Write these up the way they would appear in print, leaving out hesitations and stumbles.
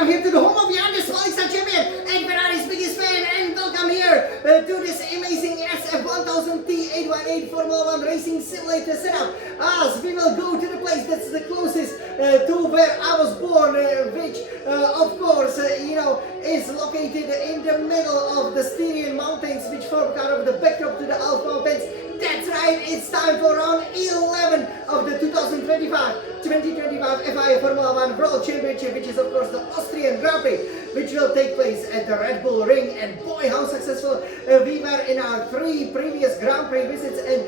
welcome here to the home of the undisputed champion and Ferrari's biggest fan, and welcome here to this amazing SF1000T818 Formula 1 racing simulator setup, as we will go to the place that's the closest to where I was born, which of course is located in the middle of the Styrian mountains, which form kind of the backdrop to the Alps mountains. That's right, it's time for round 11 of the 2025 FIA Formula 1 World Championship, which is of course the Austrian Grand Prix, which will take place at the Red Bull Ring. And boy, how successful we were in our 3 previous Grand Prix visits and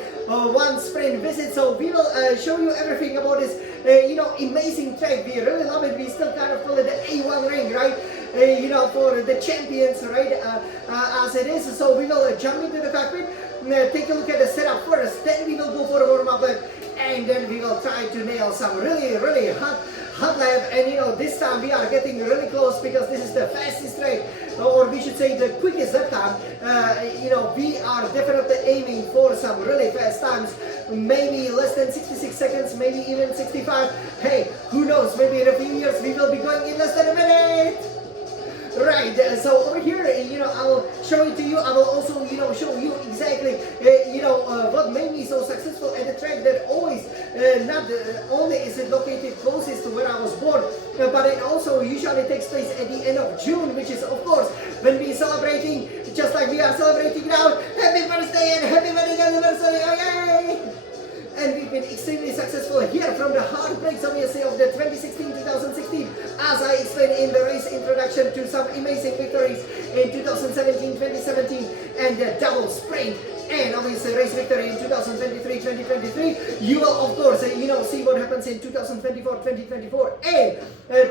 1 sprint visit. So we will show you everything about this amazing track. We really love it. We still kind of call it the A1 ring, right? For the champions, right? As it is. So we will jump into the cockpit, take a look at the setup first, then we will go for a warm-up lap, and then we will try to nail some really hot lap. And this time we are getting really close, because this is the fastest track, or we should say the quickest lap time. We are definitely aiming for some really fast times, maybe less than 66 seconds, maybe even 65. Hey, who knows, maybe in a few years we will be going in less than a minute. Right, so over here, I will show it to you. I will also, show you exactly, what made me so successful at the track. That always, not only is it located closest to where I was born, but it also usually takes place at the end of June, which is, of course, when we celebrating, just like we are celebrating now, happy birthday and happy wedding anniversary, oh yay! And we've been extremely successful here from the heartbreaks, obviously, of the 2016-2016, as I explained in the race introduction, to some amazing victories in 2017-2017 and the double sprint, and obviously race victory in 2023-2023. You will, of course, see what happens in 2024-2024. And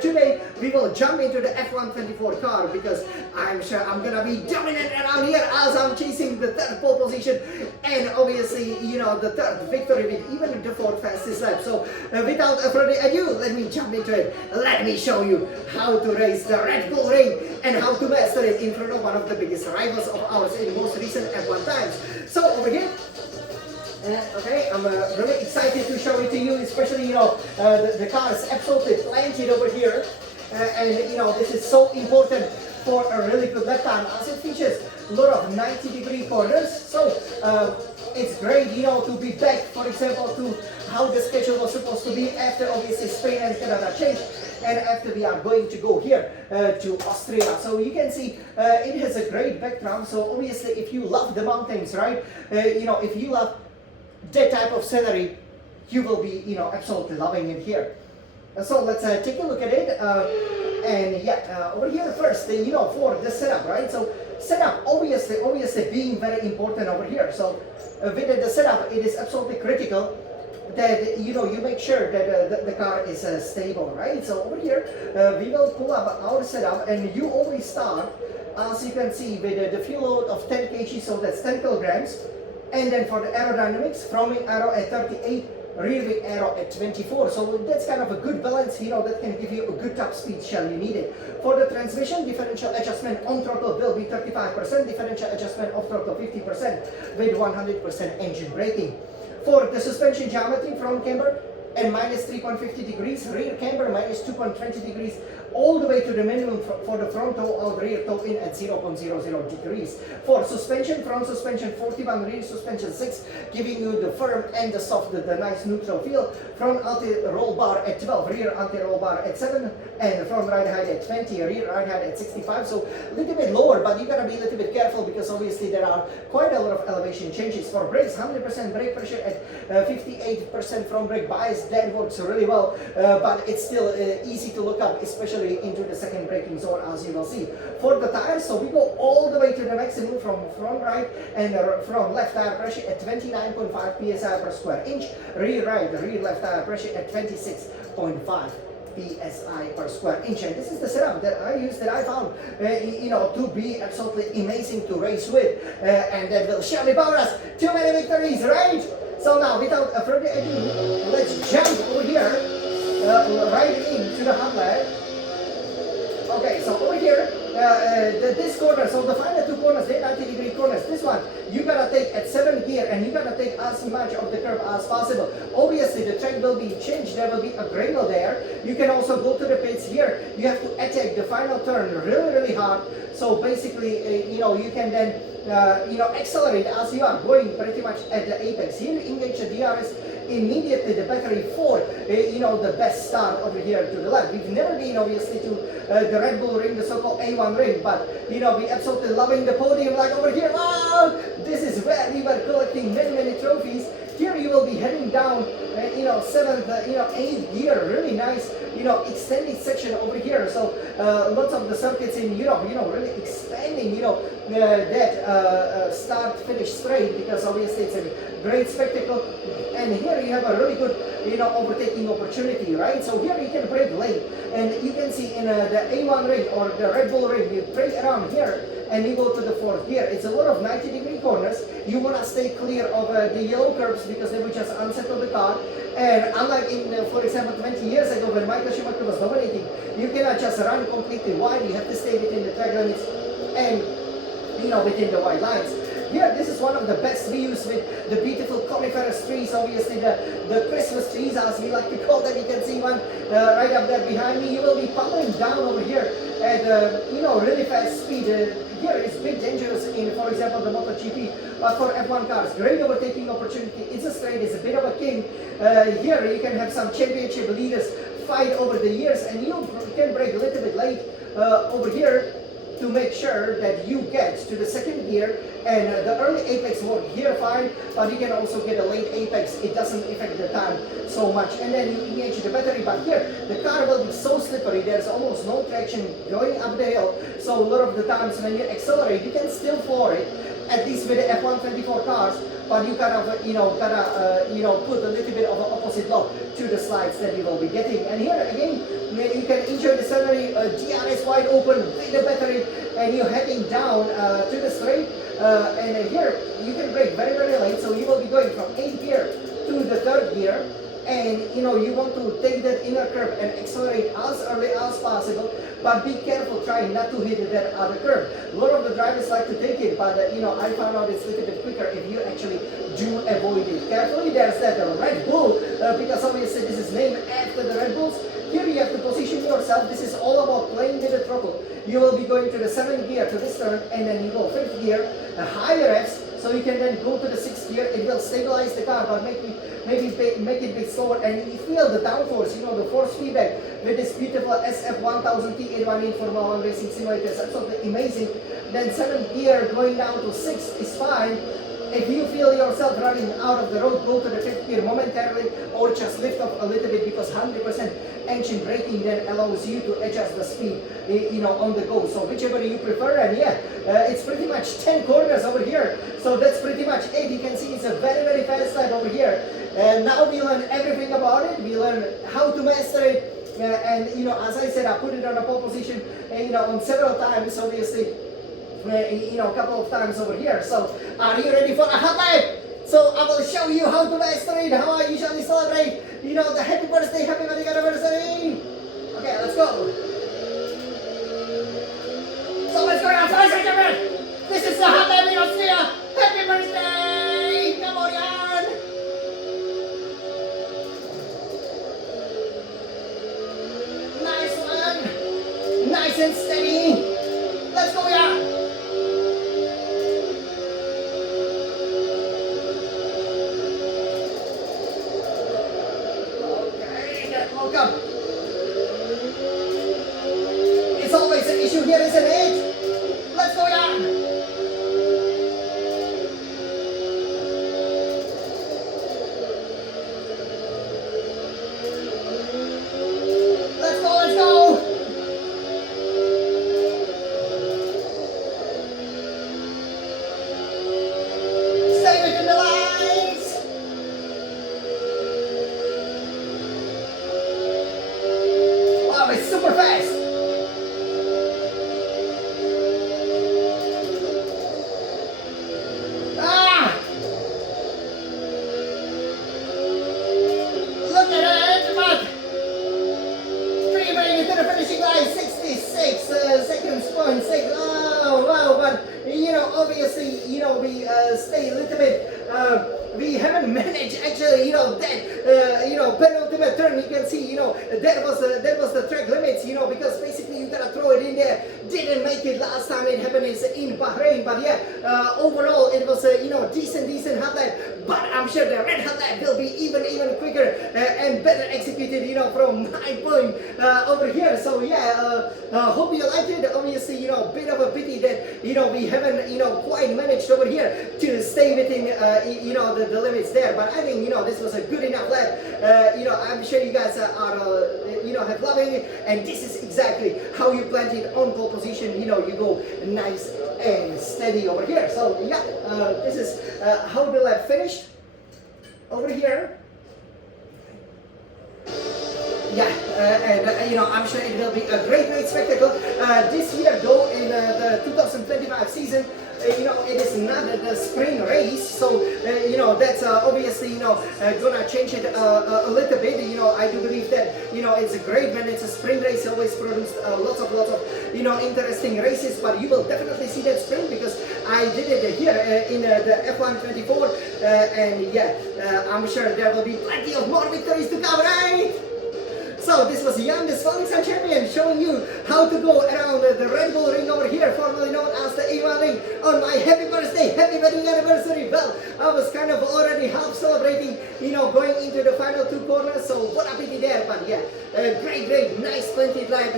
today we will jump into the F124 car, because I'm sure I'm gonna be dominant around here as I'm chasing the 3rd pole position, and obviously, the 3rd victory with even the 4th fastest lap. So without further ado, let me jump into it. Let me show you how to race the Red Bull Ring and how to master it in front of one of the biggest rivals of ours in most recent F1 times. So over here, okay, I'm really excited to show it to you, especially, the car is absolutely planted over here, and this is so important for a really good lap time, as it features a lot of 90-degree corners. So it's great, to be back, for example, to how the schedule was supposed to be after obviously Spain and Canada changed, and after we are going to go here to Austria. So you can see it has a great background. So obviously, if you love the mountains, right, if you love that type of scenery, you will be absolutely loving it here. So let's take a look at it, and yeah, over here first, for the setup, right? So setup obviously being very important over here. So with the setup, it is absolutely critical that you make sure that the car is stable, right? So over here we will pull up our setup, and you always start, as you can see, with the fuel load of 10 kg, so that's 10 kilograms. And then for the aerodynamics, front wing aero at 38, rear wing aero at 24. So that's kind of a good balance, that can give you a good top speed shall you need it. For the transmission, differential adjustment on throttle will be 35%, differential adjustment off throttle 50%, with 100% engine braking. For the suspension geometry, front camber and minus 3.50 degrees, rear camber minus 2.20 degrees, all the way to the minimum for the front toe out, rear toe in at 0.00 degrees. For suspension, front suspension 41, rear suspension 6, giving you the firm and the soft, the nice neutral feel. Front anti-roll bar at 12, rear anti-roll bar at 7, and front ride height at 20, rear ride height at 65. So a little bit lower, but you gotta be a little bit careful, because obviously there are quite a lot of elevation changes. For brakes, 100% brake pressure at 58% front brake bias. That works really well, but it's still easy to look up, especially into the second braking zone, as you will see. For the tires, so we go all the way to the maximum from front right and from left tire pressure at 29.5 psi per square inch, rear right, rear left tire pressure at 26.5 psi per square inch. And this is the setup that I use, that I found to be absolutely amazing to race with, and that will surely power us to many victories, right? So now, without further ado, let's jump over here right into the hot lap. Okay, so over here this corner, so the final two corners, they're 90-degree corners. This one, you gotta take at 7th gear and you gotta take as much of the curve as possible. Obviously, the track will be changed. There will be a gravel there. You can also go to the pits here. You have to attack the final turn really, really hard. So basically, you can then, accelerate as you are going pretty much at the apex. Here, engage the DRS immediately, the battery for, the best start over here to the left. We've never been, obviously, to the Red Bull ring, the so-called A1 ring, but, we absolutely loving the podium, like over here. Wow! This is where we were collecting many, many trophies. Here you will be heading down, 7th, 8th gear, really nice, extended section over here. So lots of the circuits in Europe, really expanding, that start-finish straight, because obviously it's a great spectacle. And here you have a really good, overtaking opportunity, right? So here you can brake late, and you can see in the A1 ring or the Red Bull ring, you brake around here, and you go to the 4th gear. It's a lot of 90-degree corners. You want to stay clear of the yellow curbs because they will just unsettle the car. And unlike in, for example, 20 years ago when Michael Schumacher was dominating, you cannot just run completely wide. You have to stay within the track limits and, within the white lines. Here, this is one of the best views with the beautiful coniferous trees, obviously the Christmas trees, as we like to call them. You can see one right up there behind me. You will be powering down over here at, really fast speed. Here it's a bit dangerous in, for example, the MotoGP, but for F1 cars, great overtaking opportunity. It's a straight, it's a bit of a king. Here you can have some championship leaders fight over the years, and you can brake a little bit late over here to make sure that you get to the 2nd gear, and the early apex work here fine, but you can also get a late apex. It doesn't affect the time so much. And then you engage the battery, but here the car will be so slippery, there's almost no traction going up the hill. So a lot of the times when you accelerate, you can still floor it, at least with the F124 cars, but you kind of, put a little bit of an opposite lock to the slides that you will be getting. And here again, you can enjoy the scenery, DRS wide open with the battery, and you're heading down to the straight. And here you can brake very, very late, so you will be going from 8th gear to the 3rd gear. And you want to take that inner curve and accelerate as early as possible, but be careful trying not to hit that other curve. A lot of the drivers like to take it, but I found out it's a little bit quicker if you actually do avoid it carefully. There's that Red Bull, because obviously this is named after the Red Bulls. Here you have to position yourself. This is all about playing with the throttle. You will be going to the 7th gear to this turn, and then you go 5th gear, higher revs, so you can then go to the 6th gear. It will stabilize the car, but maybe make it a bit slower, and you feel the downforce, the force feedback with this beautiful SF1000T 818 Formula 1 Racing Simulator is absolutely amazing. Then 7th gear going down to 6th is fine. If you feel yourself running out of the road, go to the 5th gear momentarily, or just lift up a little bit, because 100% engine braking then allows you to adjust the speed, on the go. So whichever you prefer, and it's pretty much 10 corners over here. So that's pretty much it. You can see it's a very, very fast lap over here. And now we learn everything about it. We learn how to master it. And as I said, I put it on a pole position, on several times, obviously. A couple of times over here. So are you ready for a hot lap? So I will show you how to master it, how I usually celebrate, the happy birthday, happy wedding anniversary. Okay, let's go. So let's go now, ladies and gentlemen. This is the hot lap in Austria. Happy birthday! Come on, Jan. Nice one. Nice and steady. Let's go, Jan. Welcome. It's always an issue here, isn't it? Let's go, Jan. Let's go, let's go. gotta throw it in there. Didn't make it last time it happened is in Bahrain, but yeah, overall it was a decent half lap. But I'm sure the red half lap will be even quicker and better executed, from my point over here. So yeah, hope you liked it. Obviously, bit of a pity that we haven't quite managed over here to stay within the limits there. But I think this was a good enough lap. I'm sure you guys are have loving it, and this is exactly how you plant it on pole position. You go nice and steady over here. So yeah, this is how the lap finished over here. Yeah, and I'm sure it will be a great spectacle. This year though, in the 2025 season, it is not the spring race, so that's obviously gonna change it a little bit. I do believe that it's great when it's a spring race. Always produce lots of interesting races, but you will definitely see that spring because I did it here in the F1 24, and yeah, I'm sure there will be plenty of more victories to come, right? So this was Jan, the Spalding champion, showing you how to go around the Red Bull ring over here, formerly known as the A1 ring, on my happy birthday, happy wedding anniversary. Well, I was kind of already half celebrating, going into the final two corners, so what a pity there. But yeah, great, nice planted lap,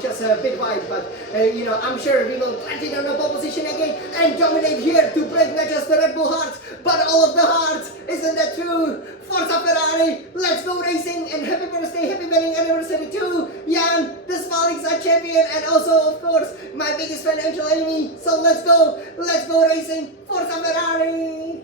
just a bit wide, but I'm sure we will plant it on the pole position again and dominate here to break not just the Red Bull hearts, but all of the hearts. Isn't that true? Forza Ferrari, let's go racing, and happy birthday, happy wedding anniversary to Jan, the Spalding champion, and also of course my biggest fan Angel Amy. So let's go racing, Forza Ferrari!